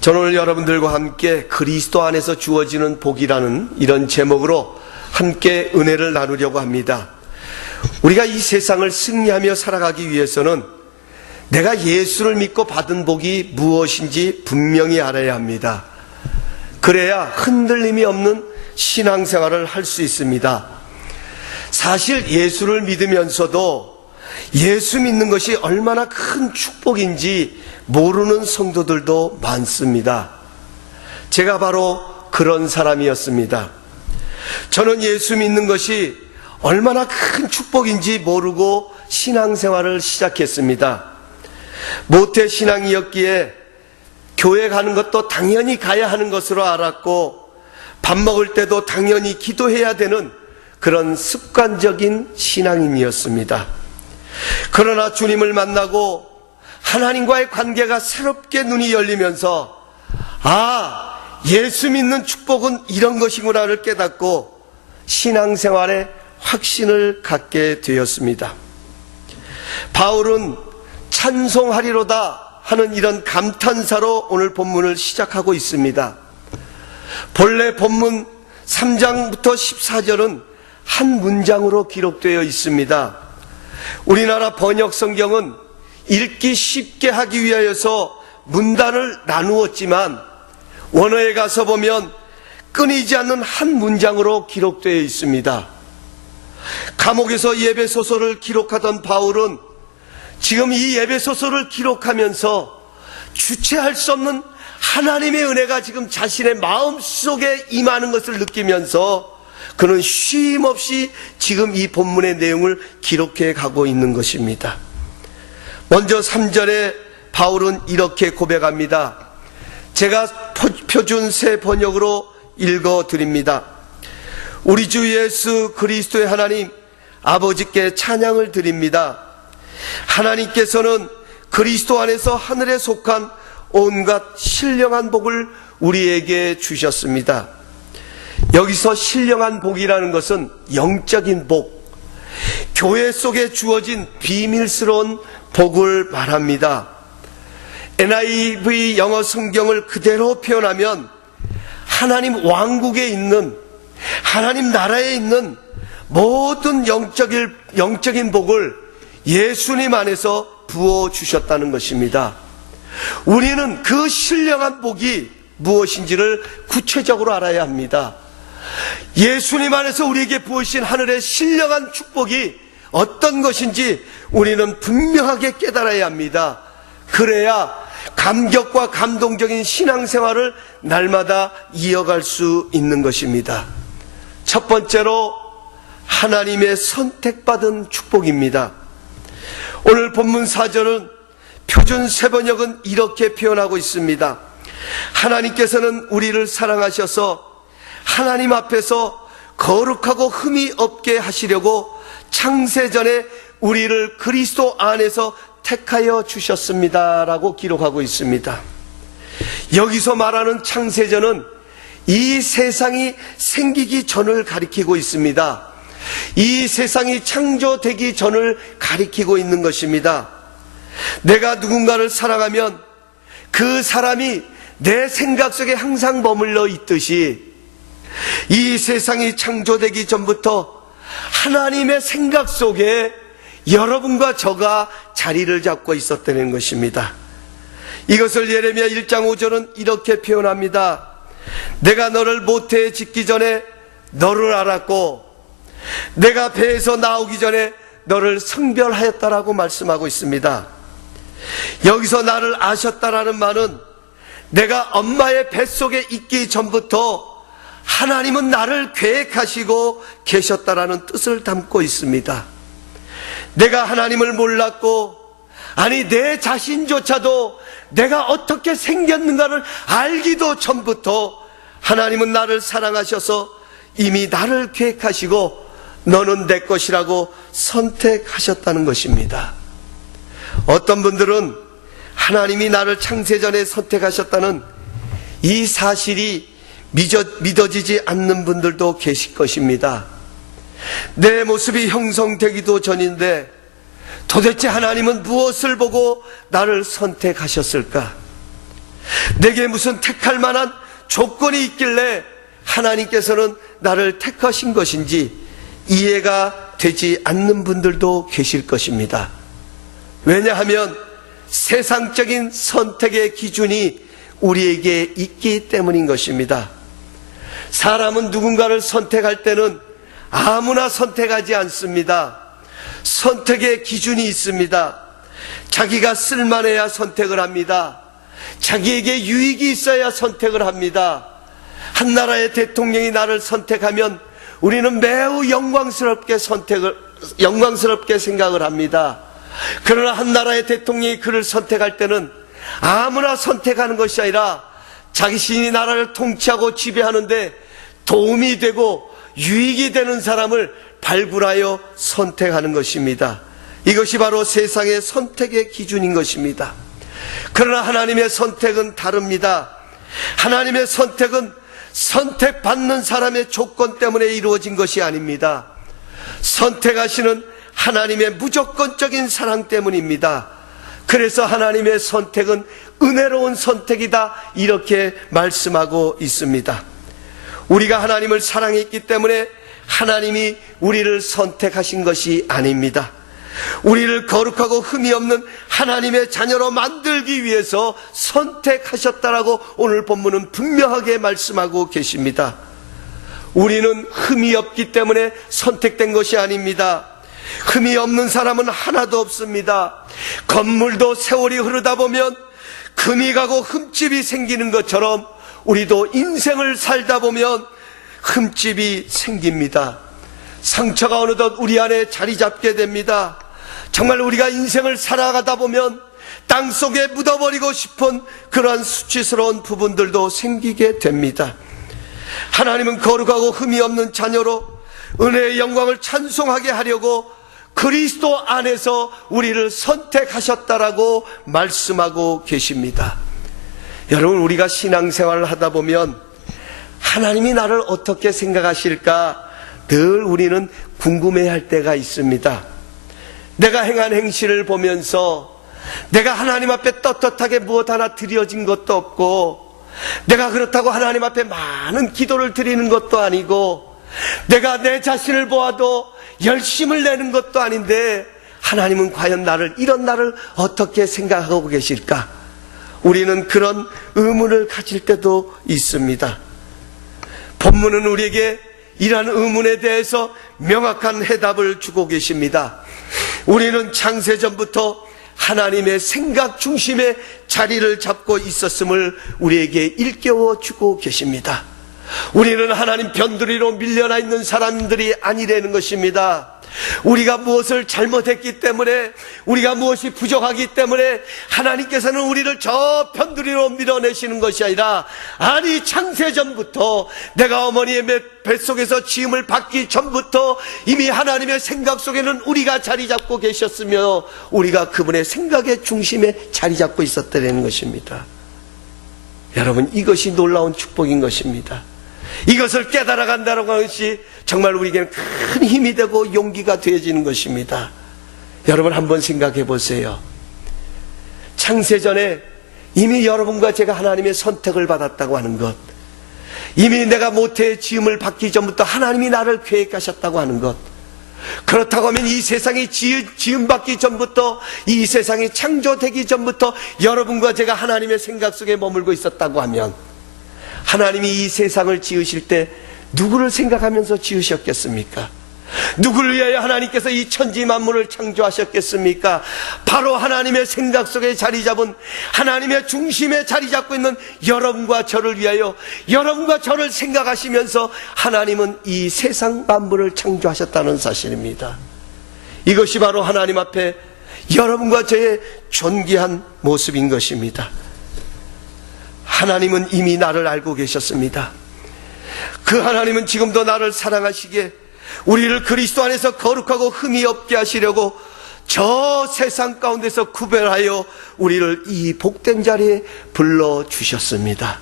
저는 오늘 여러분들과 함께 그리스도 안에서 주어지는 복이라는 이런 제목으로 함께 은혜를 나누려고 합니다. 우리가 이 세상을 승리하며 살아가기 위해서는 내가 예수를 믿고 받은 복이 무엇인지 분명히 알아야 합니다. 그래야 흔들림이 없는 신앙생활을 할 수 있습니다. 사실 예수를 믿으면서도 예수 믿는 것이 얼마나 큰 축복인지 모르는 성도들도 많습니다. 제가 바로 그런 사람이었습니다. 저는 예수 믿는 것이 얼마나 큰 축복인지 모르고 신앙생활을 시작했습니다. 모태신앙이었기에 교회 가는 것도 당연히 가야 하는 것으로 알았고 밥 먹을 때도 당연히 기도해야 되는 그런 습관적인 신앙인이었습니다. 그러나 주님을 만나고 하나님과의 관계가 새롭게 눈이 열리면서 예수 믿는 축복은 이런 것이구나를 깨닫고 신앙생활에 확신을 갖게 되었습니다. 바울은 찬송하리로다 하는 이런 감탄사로 오늘 본문을 시작하고 있습니다. 본래 본문 3장부터 14절은 한 문장으로 기록되어 있습니다. 우리나라 번역 성경은 읽기 쉽게 하기 위하여서 문단을 나누었지만 원어에 가서 보면 끊이지 않는 한 문장으로 기록되어 있습니다. 감옥에서 예배소설을 기록하던 바울은 지금 이 예배소설을 기록하면서 주체할 수 없는 하나님의 은혜가 지금 자신의 마음속에 임하는 것을 느끼면서 그는 쉼 없이 지금 이 본문의 내용을 기록해 가고 있는 것입니다. 먼저 3절에 바울은 이렇게 고백합니다. 제가 표준 새 번역으로 읽어드립니다. 우리 주 예수 그리스도의 하나님 아버지께 찬양을 드립니다. 하나님께서는 그리스도 안에서 하늘에 속한 온갖 신령한 복을 우리에게 주셨습니다. 여기서 신령한 복이라는 것은 영적인 복, 교회 속에 주어진 비밀스러운 복을 말합니다. NIV 영어 성경을 그대로 표현하면 하나님 왕국에 있는, 하나님 나라에 있는 모든 영적인 복을 예수님 안에서 부어주셨다는 것입니다. 우리는 그 신령한 복이 무엇인지를 구체적으로 알아야 합니다. 예수님 안에서 우리에게 부으신 하늘의 신령한 축복이 어떤 것인지 우리는 분명하게 깨달아야 합니다. 그래야 감격과 감동적인 신앙생활을 날마다 이어갈 수 있는 것입니다. 첫 번째로 하나님의 선택받은 축복입니다. 오늘 본문 4절은 표준 새번역은 이렇게 표현하고 있습니다. 하나님께서는 우리를 사랑하셔서 하나님 앞에서 거룩하고 흠이 없게 하시려고 창세전에 우리를 그리스도 안에서 택하여 주셨습니다 라고 기록하고 있습니다. 여기서 말하는 창세전은 이 세상이 생기기 전을 가리키고 있습니다. 이 세상이 창조되기 전을 가리키고 있는 것입니다. 내가 누군가를 사랑하면 그 사람이 내 생각 속에 항상 머물러 있듯이 이 세상이 창조되기 전부터 하나님의 생각 속에 여러분과 저가 자리를 잡고 있었다는 것입니다. 이것을 예레미야 1장 5절은 이렇게 표현합니다. 내가 너를 모태에 짓기 전에 너를 알았고 내가 배에서 나오기 전에 너를 성별하였다라고 말씀하고 있습니다. 여기서 나를 아셨다라는 말은 내가 엄마의 뱃속에 있기 전부터 하나님은 나를 계획하시고 계셨다라는 뜻을 담고 있습니다. 내가 하나님을 몰랐고 내 자신조차도 내가 어떻게 생겼는가를 알기도 전부터 하나님은 나를 사랑하셔서 이미 나를 계획하시고 너는 내 것이라고 선택하셨다는 것입니다. 어떤 분들은 하나님이 나를 창세전에 선택하셨다는 이 사실이 믿어지지 않는 분들도 계실 것입니다. 내 모습이 형성되기도 전인데 도대체 하나님은 무엇을 보고 나를 선택하셨을까? 내게 무슨 택할 만한 조건이 있길래 하나님께서는 나를 택하신 것인지 이해가 되지 않는 분들도 계실 것입니다. 왜냐하면 세상적인 선택의 기준이 우리에게 있기 때문인 것입니다. 사람은 누군가를 선택할 때는 아무나 선택하지 않습니다. 선택의 기준이 있습니다. 자기가 쓸만해야 선택을 합니다. 자기에게 유익이 있어야 선택을 합니다. 한 나라의 대통령이 나를 선택하면 우리는 매우 영광스럽게 생각을 합니다. 그러나 한 나라의 대통령이 그를 선택할 때는 아무나 선택하는 것이 아니라 자신이 나라를 통치하고 지배하는데 도움이 되고 유익이 되는 사람을 발굴하여 선택하는 것입니다. 이것이 바로 세상의 선택의 기준인 것입니다. 그러나 하나님의 선택은 다릅니다. 하나님의 선택은 선택받는 사람의 조건 때문에 이루어진 것이 아닙니다. 선택하시는 하나님의 무조건적인 사랑 때문입니다. 그래서 하나님의 선택은 은혜로운 선택이다, 이렇게 말씀하고 있습니다. 우리가 하나님을 사랑했기 때문에 하나님이 우리를 선택하신 것이 아닙니다. 우리를 거룩하고 흠이 없는 하나님의 자녀로 만들기 위해서 선택하셨다라고 오늘 본문은 분명하게 말씀하고 계십니다. 우리는 흠이 없기 때문에 선택된 것이 아닙니다. 흠이 없는 사람은 하나도 없습니다. 건물도 세월이 흐르다 보면 금이 가고 흠집이 생기는 것처럼 우리도 인생을 살다 보면 흠집이 생깁니다. 상처가 어느덧 우리 안에 자리 잡게 됩니다. 정말 우리가 인생을 살아가다 보면 땅속에 묻어버리고 싶은 그러한 수치스러운 부분들도 생기게 됩니다. 하나님은 거룩하고 흠이 없는 자녀로 은혜의 영광을 찬송하게 하려고 그리스도 안에서 우리를 선택하셨다라고 말씀하고 계십니다. 여러분, 우리가 신앙생활을 하다 보면 하나님이 나를 어떻게 생각하실까 늘 우리는 궁금해할 때가 있습니다. 내가 행한 행실을 보면서 내가 하나님 앞에 떳떳하게 무엇 하나 드려진 것도 없고, 내가 그렇다고 하나님 앞에 많은 기도를 드리는 것도 아니고, 내가 내 자신을 보아도 열심을 내는 것도 아닌데 하나님은 과연 이런 나를 어떻게 생각하고 계실까? 우리는 그런 의문을 가질 때도 있습니다. 본문은 우리에게 이러한 의문에 대해서 명확한 해답을 주고 계십니다. 우리는 창세전부터 하나님의 생각 중심의 자리를 잡고 있었음을 우리에게 일깨워 주고 계십니다. 우리는 하나님 변두리로 밀려나 있는 사람들이 아니라는 것입니다. 우리가 무엇을 잘못했기 때문에, 우리가 무엇이 부족하기 때문에 하나님께서는 우리를 저 변두리로 밀어내시는 것이 아니라, 아니 창세전부터 내가 어머니의 뱃속에서 지음을 받기 전부터 이미 하나님의 생각 속에는 우리가 자리 잡고 계셨으며 우리가 그분의 생각의 중심에 자리 잡고 있었다는 것입니다. 여러분, 이것이 놀라운 축복인 것입니다. 이것을 깨달아간다는 것이 정말 우리에게는 큰 힘이 되고 용기가 되어지는 것입니다. 여러분, 한번 생각해 보세요. 창세전에 이미 여러분과 제가 하나님의 선택을 받았다고 하는 것, 이미 내가 모태의 지음을 받기 전부터 하나님이 나를 계획하셨다고 하는 것, 그렇다고 하면 이 세상이 지음받기 전부터, 이 세상이 창조되기 전부터 여러분과 제가 하나님의 생각 속에 머물고 있었다고 하면, 하나님이 이 세상을 지으실 때 누구를 생각하면서 지으셨겠습니까? 누구를 위하여 하나님께서 이 천지 만물을 창조하셨겠습니까? 바로 하나님의 생각 속에 자리 잡은, 하나님의 중심에 자리 잡고 있는 여러분과 저를 위하여, 여러분과 저를 생각하시면서 하나님은 이 세상 만물을 창조하셨다는 사실입니다. 이것이 바로 하나님 앞에 여러분과 저의 존귀한 모습인 것입니다. 하나님은 이미 나를 알고 계셨습니다. 그 하나님은 지금도 나를 사랑하시기에 우리를 그리스도 안에서 거룩하고 흠이 없게 하시려고 저 세상 가운데서 구별하여 우리를 이 복된 자리에 불러주셨습니다.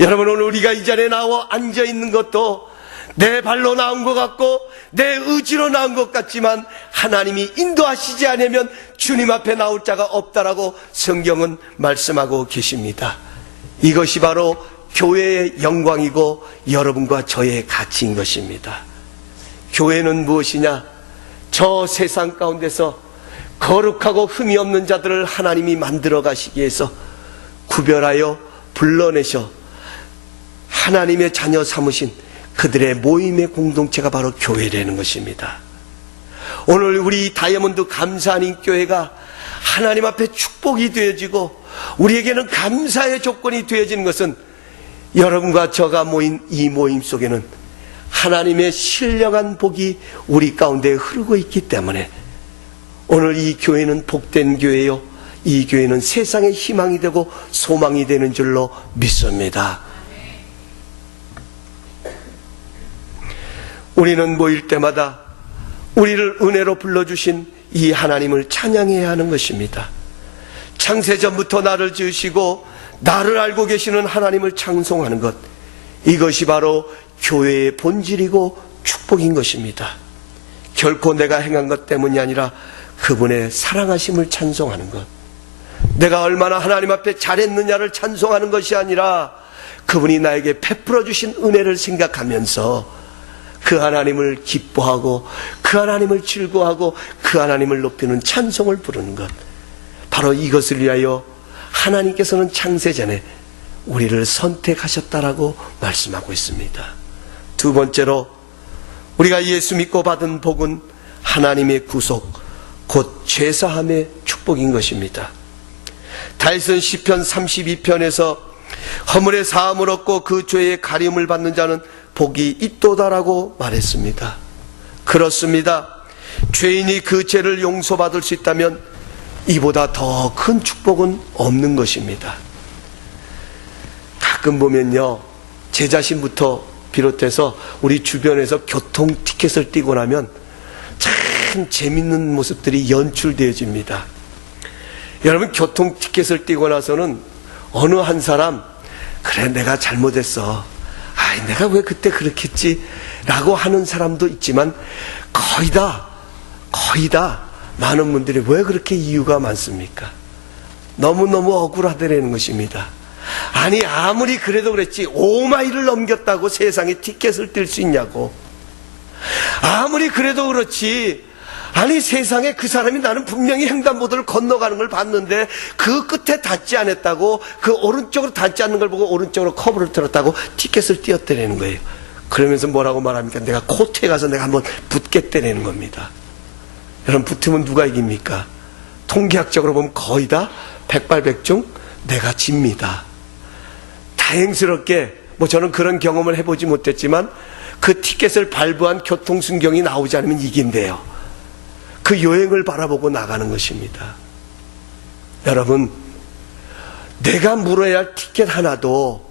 여러분, 오늘 우리가 이 자리에 나와 앉아있는 것도 내 발로 나온 것 같고 내 의지로 나온 것 같지만 하나님이 인도하시지 않으면 주님 앞에 나올 자가 없다라고 성경은 말씀하고 계십니다. 이것이 바로 교회의 영광이고 여러분과 저의 가치인 것입니다. 교회는 무엇이냐? 저 세상 가운데서 거룩하고 흠이 없는 자들을 하나님이 만들어 가시기 위해서 구별하여 불러내셔 하나님의 자녀 삼으신 그들의 모임의 공동체가 바로 교회라는 것입니다. 오늘 우리 다이아몬드 감사하는 교회가 하나님 앞에 축복이 되어지고 우리에게는 감사의 조건이 되어지는 것은 여러분과 저가 모인 이 모임 속에는 하나님의 신령한 복이 우리 가운데 흐르고 있기 때문에 오늘 이 교회는 복된 교회요, 이 교회는 세상의 희망이 되고 소망이 되는 줄로 믿습니다. 우리는 모일 때마다 우리를 은혜로 불러주신 이 하나님을 찬양해야 하는 것입니다. 창세전부터 나를 지으시고 나를 알고 계시는 하나님을 찬송하는 것, 이것이 바로 교회의 본질이고 축복인 것입니다. 결코 내가 행한 것 때문이 아니라 그분의 사랑하심을 찬송하는 것, 내가 얼마나 하나님 앞에 잘했느냐를 찬송하는 것이 아니라 그분이 나에게 베풀어 주신 은혜를 생각하면서 그 하나님을 기뻐하고 그 하나님을 즐거워하고 그 하나님을 높이는 찬송을 부르는 것, 바로 이것을 위하여 하나님께서는 창세전에 우리를 선택하셨다라고 말씀하고 있습니다. 두 번째로 우리가 예수 믿고 받은 복은 하나님의 구속, 곧 죄사함의 축복인 것입니다. 다윗은 시편 32편에서 허물의 사함을 얻고 그 죄의 가림을 받는 자는 복이 있도다라고 말했습니다. 그렇습니다. 죄인이 그 죄를 용서받을 수 있다면 이보다 더 큰 축복은 없는 것입니다. 가끔 보면요, 제 자신부터 비롯해서 우리 주변에서 교통 티켓을 띄고 나면 참 재밌는 모습들이 연출되어집니다. 여러분, 교통 티켓을 띄고 나서는 어느 한 사람, 그래 내가 잘못했어, 아이 내가 왜 그때 그렇게 했지 라고 하는 사람도 있지만 거의 다 많은 분들이 왜 그렇게 이유가 많습니까? 너무너무 억울하다는 것입니다. 아니 아무리 그래도 그랬지 5마일을 넘겼다고 세상에 티켓을 뗄 수 있냐고. 아무리 그래도 그렇지, 아니 세상에 그 사람이 나는 분명히 횡단보도를 건너가는 걸 봤는데 그 끝에 닿지 않았다고, 그 오른쪽으로 닿지 않는 걸 보고 오른쪽으로 커브를 틀었다고 티켓을 띄었다는 거예요. 그러면서 뭐라고 말합니까? 내가 코트에 가서 내가 한번 붙겠다는 겁니다. 여러분, 붙으면 누가 이깁니까? 통계학적으로 보면 거의 다 백발백중 내가 집니다. 다행스럽게 저는 그런 경험을 해보지 못했지만 그 티켓을 발부한 교통순경이 나오지 않으면 이긴대요. 그 여행을 바라보고 나가는 것입니다. 여러분, 내가 물어야 할 티켓 하나도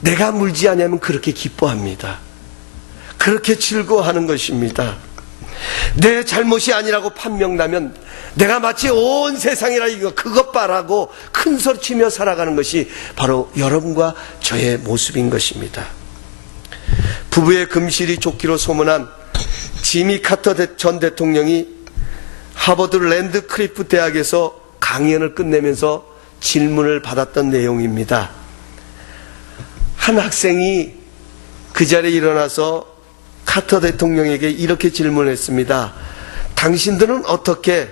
내가 물지 않으면 그렇게 기뻐합니다. 그렇게 즐거워하는 것입니다. 내 잘못이 아니라고 판명나면 내가 마치 온 세상이라 이거 그것 봐라고 큰 소리치며 살아가는 것이 바로 여러분과 저의 모습인 것입니다. 부부의 금실이 좋기로 소문한 지미 카터 전 대통령이 하버드 랜드클리프 대학에서 강연을 끝내면서 질문을 받았던 내용입니다. 한 학생이 그 자리에 일어나서 카터 대통령에게 이렇게 질문했습니다. 당신들은 어떻게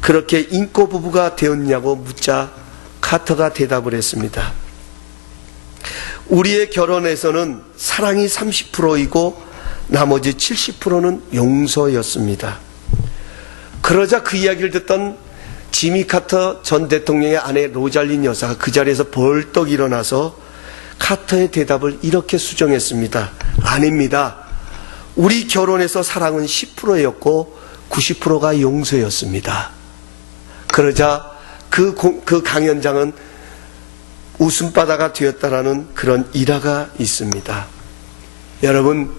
그렇게 인고 부부가 되었냐고 묻자 카터가 대답을 했습니다. 우리의 결혼에서는 사랑이 30%이고 나머지 70%는 용서였습니다. 그러자 그 이야기를 듣던 지미 카터 전 대통령의 아내 로잘린 여사가 그 자리에서 벌떡 일어나서 카터의 대답을 이렇게 수정했습니다. 아닙니다. 우리 결혼에서 사랑은 10%였고 90%가 용서였습니다. 그러자 그 강연장은 웃음바다가 되었다라는 그런 일화가 있습니다. 여러분,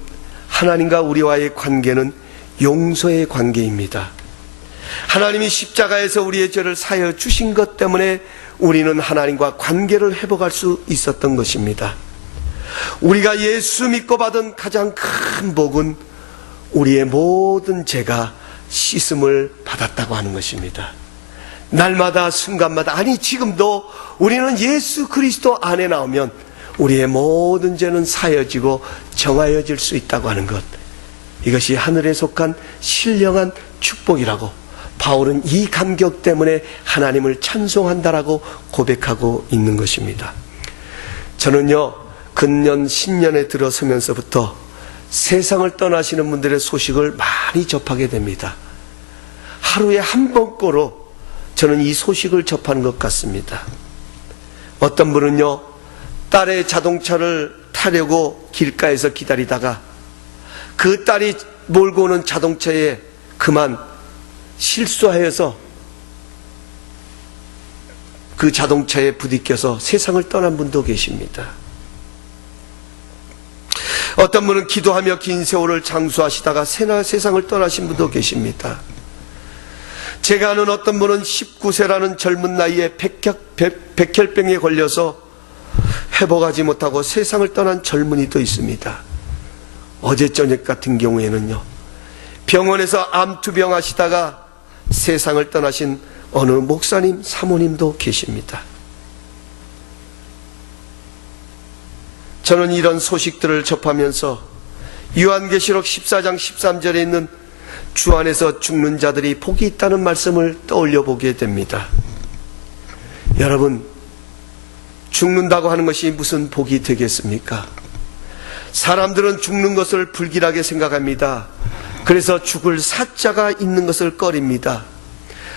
하나님과 우리와의 관계는 용서의 관계입니다. 하나님이 십자가에서 우리의 죄를 사하여 주신 것 때문에 우리는 하나님과 관계를 회복할 수 있었던 것입니다. 우리가 예수 믿고 받은 가장 큰 복은 우리의 모든 죄가 씻음을 받았다고 하는 것입니다. 날마다 순간마다, 아니 지금도 우리는 예수 그리스도 안에 나오면 우리의 모든 죄는 사여지고 정하여질 수 있다고 하는 것, 이것이 하늘에 속한 신령한 축복이라고 바울은 이 감격 때문에 하나님을 찬송한다라고 고백하고 있는 것입니다. 저는요, 근년 10년에 들어서면서부터 세상을 떠나시는 분들의 소식을 많이 접하게 됩니다. 하루에 한 번꼴로 저는 이 소식을 접하는 것 같습니다. 어떤 분은요, 딸의 자동차를 타려고 길가에서 기다리다가 그 딸이 몰고 오는 자동차에 그만 실수하여서 그 자동차에 부딪혀서 세상을 떠난 분도 계십니다. 어떤 분은 기도하며 긴 세월을 장수하시다가 세상을 떠나신 분도 계십니다. 제가 아는 어떤 분은 19세라는 젊은 나이에 백혈병에 걸려서 회복하지 못하고 세상을 떠난 젊은이도 있습니다. 어제 저녁 같은 경우에는요, 병원에서 암투병 하시다가 세상을 떠나신 어느 목사님, 사모님도 계십니다. 저는 이런 소식들을 접하면서 요한계시록 14장 13절에 있는 주 안에서 죽는 자들이 복이 있다는 말씀을 떠올려 보게 됩니다. 여러분, 죽는다고 하는 것이 무슨 복이 되겠습니까? 사람들은 죽는 것을 불길하게 생각합니다. 그래서 죽을 사자가 있는 것을 꺼립니다.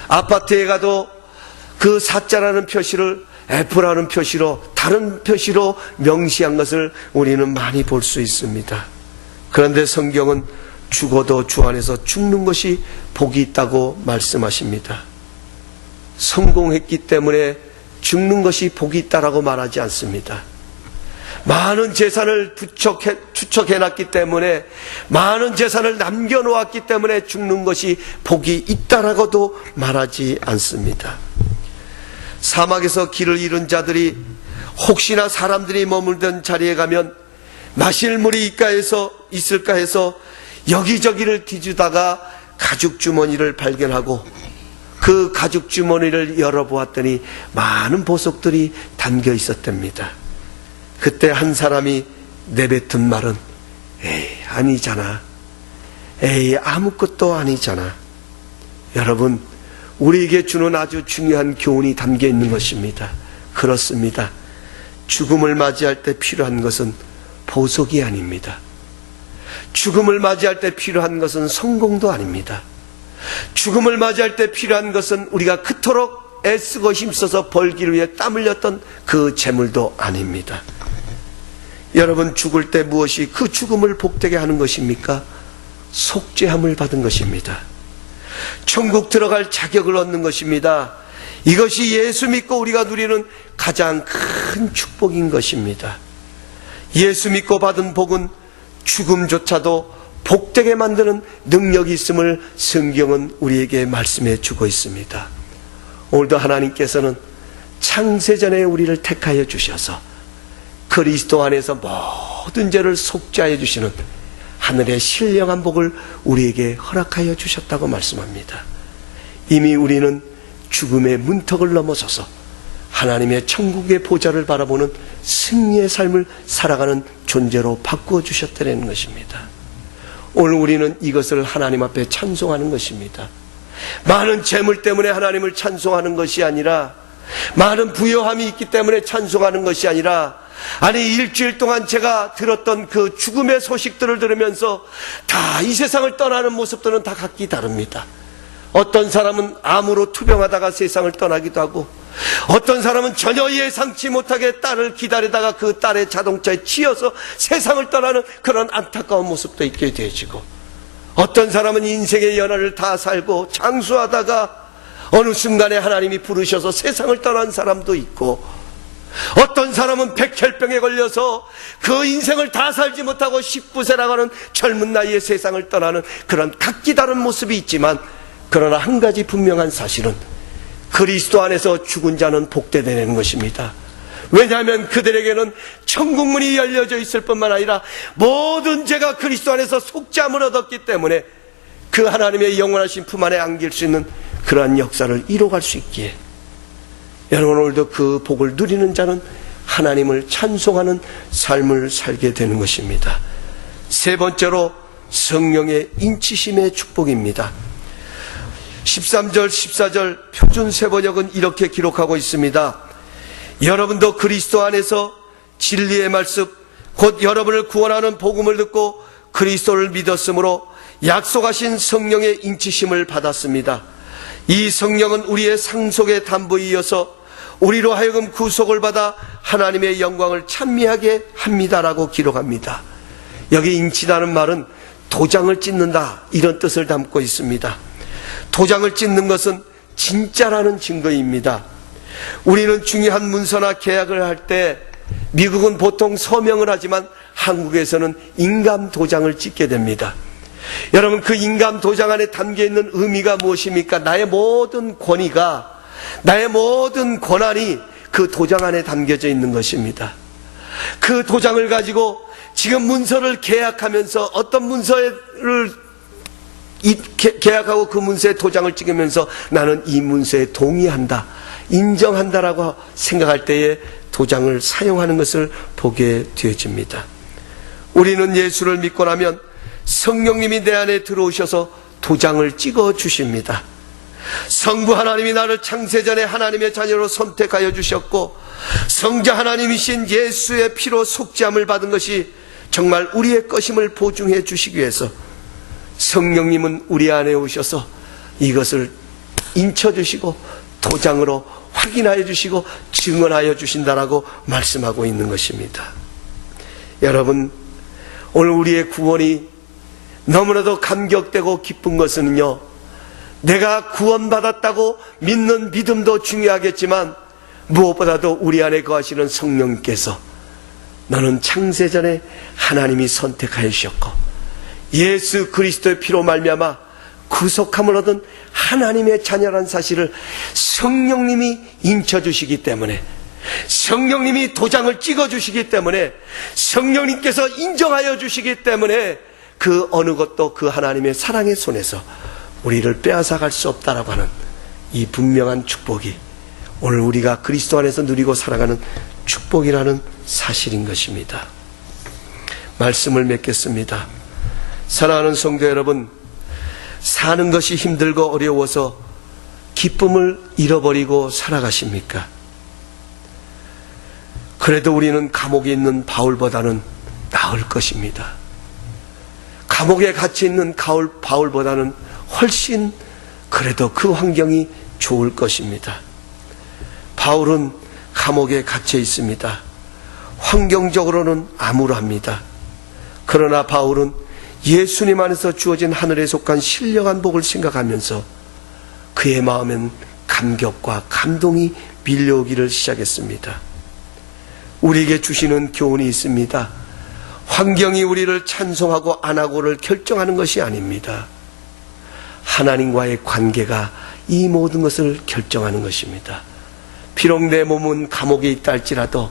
아파트에 가도 그 사자라는 표시를 F라는 표시로, 다른 표시로 명시한 것을 우리는 많이 볼 수 있습니다. 그런데 성경은 죽어도 주 안에서 죽는 것이 복이 있다고 말씀하십니다. 성공했기 때문에 죽는 것이 복이 있다라고 말하지 않습니다. 많은 재산을 추척해놨기 때문에, 많은 재산을 남겨놓았기 때문에 죽는 것이 복이 있다라고도 말하지 않습니다. 사막에서 길을 잃은 자들이 혹시나 사람들이 머물던 자리에 가면 마실 물이 있을까 해서 여기저기를 뒤지다가 가죽 주머니를 발견하고 그 가죽 주머니를 열어보았더니 많은 보석들이 담겨 있었답니다. 그때 한 사람이 내뱉은 말은, 에이, 아니잖아. 에이, 아무것도 아니잖아. 여러분, 우리에게 주는 아주 중요한 교훈이 담겨 있는 것입니다. 그렇습니다. 죽음을 맞이할 때 필요한 것은 보석이 아닙니다. 죽음을 맞이할 때 필요한 것은 성공도 아닙니다. 죽음을 맞이할 때 필요한 것은 우리가 그토록 애쓰고 힘써서 벌기를 위해 땀 흘렸던 그 재물도 아닙니다. 여러분, 죽을 때 무엇이 그 죽음을 복되게 하는 것입니까? 속죄함을 받은 것입니다. 천국 들어갈 자격을 얻는 것입니다. 이것이 예수 믿고 우리가 누리는 가장 큰 축복인 것입니다. 예수 믿고 받은 복은 죽음조차도 복되게 만드는 능력이 있음을 성경은 우리에게 말씀해 주고 있습니다. 오늘도 하나님께서는 창세전에 우리를 택하여 주셔서 그리스도 안에서 모든 죄를 속죄하여 주시는 하늘의 신령한 복을 우리에게 허락하여 주셨다고 말씀합니다. 이미 우리는 죽음의 문턱을 넘어서서 하나님의 천국의 보좌를 바라보는 승리의 삶을 살아가는 존재로 바꾸어 주셨다는 것입니다. 오늘 우리는 이것을 하나님 앞에 찬송하는 것입니다. 많은 재물 때문에 하나님을 찬송하는 것이 아니라, 많은 부요함이 있기 때문에 찬송하는 것이 아니라, 아니 일주일 동안 제가 들었던 그 죽음의 소식들을 들으면서 다 이 세상을 떠나는 모습들은 다 각기 다릅니다. 어떤 사람은 암으로 투병하다가 세상을 떠나기도 하고, 어떤 사람은 전혀 예상치 못하게 딸을 기다리다가 그 딸의 자동차에 치여서 세상을 떠나는 그런 안타까운 모습도 있게 되어지고, 어떤 사람은 인생의 연하를 다 살고 장수하다가 어느 순간에 하나님이 부르셔서 세상을 떠난 사람도 있고, 어떤 사람은 백혈병에 걸려서 그 인생을 다 살지 못하고 19세라고 하는 젊은 나이에 세상을 떠나는 그런 각기 다른 모습이 있지만, 그러나 한 가지 분명한 사실은 그리스도 안에서 죽은 자는 복되되는 것입니다. 왜냐하면 그들에게는 천국문이 열려져 있을 뿐만 아니라 모든 죄가 그리스도 안에서 속죄함을 얻었기 때문에 그 하나님의 영원하신 품 안에 안길 수 있는 그러한 역사를 이뤄갈 수 있기에 여러분 오늘도 그 복을 누리는 자는 하나님을 찬송하는 삶을 살게 되는 것입니다. 세 번째로 성령의 인치심의 축복입니다. 13절 14절 표준 세번역은 이렇게 기록하고 있습니다. 여러분도 그리스도 안에서 진리의 말씀 곧 여러분을 구원하는 복음을 듣고 그리스도를 믿었으므로 약속하신 성령의 인치심을 받았습니다. 이 성령은 우리의 상속의 담보에 이어서 우리로 하여금 구속을 받아 하나님의 영광을 찬미하게 합니다라고 기록합니다. 여기 인치다는 말은 도장을 찍는다 이런 뜻을 담고 있습니다. 도장을 찍는 것은 진짜라는 증거입니다. 우리는 중요한 문서나 계약을 할 때 미국은 보통 서명을 하지만 한국에서는 인감 도장을 찍게 됩니다. 여러분 그 인감 도장 안에 담겨있는 의미가 무엇입니까? 나의 모든 권위가 나의 모든 권한이 그 도장 안에 담겨져 있는 것입니다. 그 도장을 가지고 지금 문서를 계약하면서 어떤 문서를 계약하고 그 문서에 도장을 찍으면서 나는 이 문서에 동의한다, 인정한다라고 생각할 때에 도장을 사용하는 것을 보게 되어집니다. 우리는 예수를 믿고 나면 성령님이 내 안에 들어오셔서 도장을 찍어 주십니다. 성부 하나님이 나를 창세전에 하나님의 자녀로 선택하여 주셨고 성자 하나님이신 예수의 피로 속죄함을 받은 것이 정말 우리의 것임을 보증해 주시기 위해서 성령님은 우리 안에 오셔서 이것을 인쳐주시고 도장으로 확인하여 주시고 증언하여 주신다라고 말씀하고 있는 것입니다. 여러분 오늘 우리의 구원이 너무나도 감격되고 기쁜 것은요, 내가 구원받았다고 믿는 믿음도 중요하겠지만 무엇보다도 우리 안에 거하시는 성령께서 너는 창세전에 하나님이 선택하여 주셨고 예수 그리스도의 피로 말미암아 구속함을 얻은 하나님의 자녀란 사실을 성령님이 인쳐주시기 때문에, 성령님이 도장을 찍어주시기 때문에, 성령님께서 인정하여 주시기 때문에 그 어느 것도 그 하나님의 사랑의 손에서 우리를 빼앗아갈 수 없다라고 하는 이 분명한 축복이 오늘 우리가 그리스도 안에서 누리고 살아가는 축복이라는 사실인 것입니다. 말씀을 맺겠습니다. 사랑하는 성도 여러분, 사는 것이 힘들고 어려워서 기쁨을 잃어버리고 살아가십니까? 그래도 우리는 감옥에 있는 바울보다는 나을 것입니다. 감옥에 갇혀 있는 바울보다는 훨씬 그래도 그 환경이 좋을 것입니다. 바울은 감옥에 갇혀 있습니다. 환경적으로는 암울합니다. 그러나 바울은 예수님 안에서 주어진 하늘에 속한 신령한 복을 생각하면서 그의 마음엔 감격과 감동이 밀려오기를 시작했습니다. 우리에게 주시는 교훈이 있습니다. 환경이 우리를 찬송하고 안 하고를 결정하는 것이 아닙니다. 하나님과의 관계가 이 모든 것을 결정하는 것입니다. 비록 내 몸은 감옥에 있다 할지라도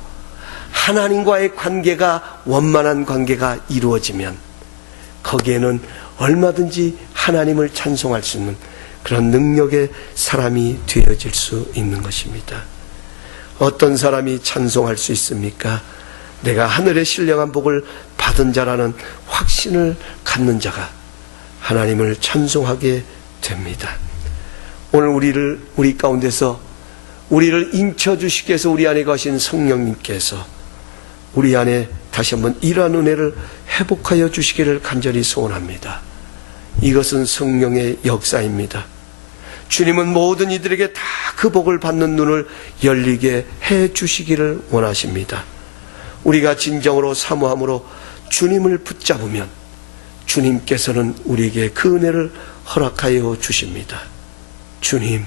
하나님과의 관계가 원만한 관계가 이루어지면 거기에는 얼마든지 하나님을 찬송할 수 있는 그런 능력의 사람이 되어질 수 있는 것입니다. 어떤 사람이 찬송할 수 있습니까? 내가 하늘의 신령한 복을 받은 자라는 확신을 갖는 자가 하나님을 찬송하게 됩니다. 오늘 우리 가운데서 우리를 인쳐주시기 위해서 우리 안에 거하신 성령님께서 우리 안에 다시 한번 이러한 은혜를 회복하여 주시기를 간절히 소원합니다. 이것은 성령의 역사입니다. 주님은 모든 이들에게 다 그 복을 받는 눈을 열리게 해 주시기를 원하십니다. 우리가 진정으로 사모함으로 주님을 붙잡으면 주님께서는 우리에게 그 은혜를 허락하여 주십니다. 주님,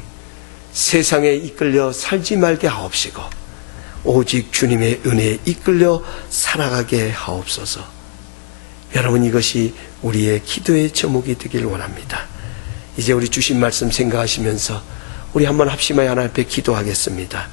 세상에 이끌려 살지 말게 하옵시고 오직 주님의 은혜에 이끌려 살아가게 하옵소서. 여러분, 이것이 우리의 기도의 제목이 되길 원합니다. 이제 우리 주신 말씀 생각하시면서 우리 한번 합심하여 하나님 앞에 기도하겠습니다.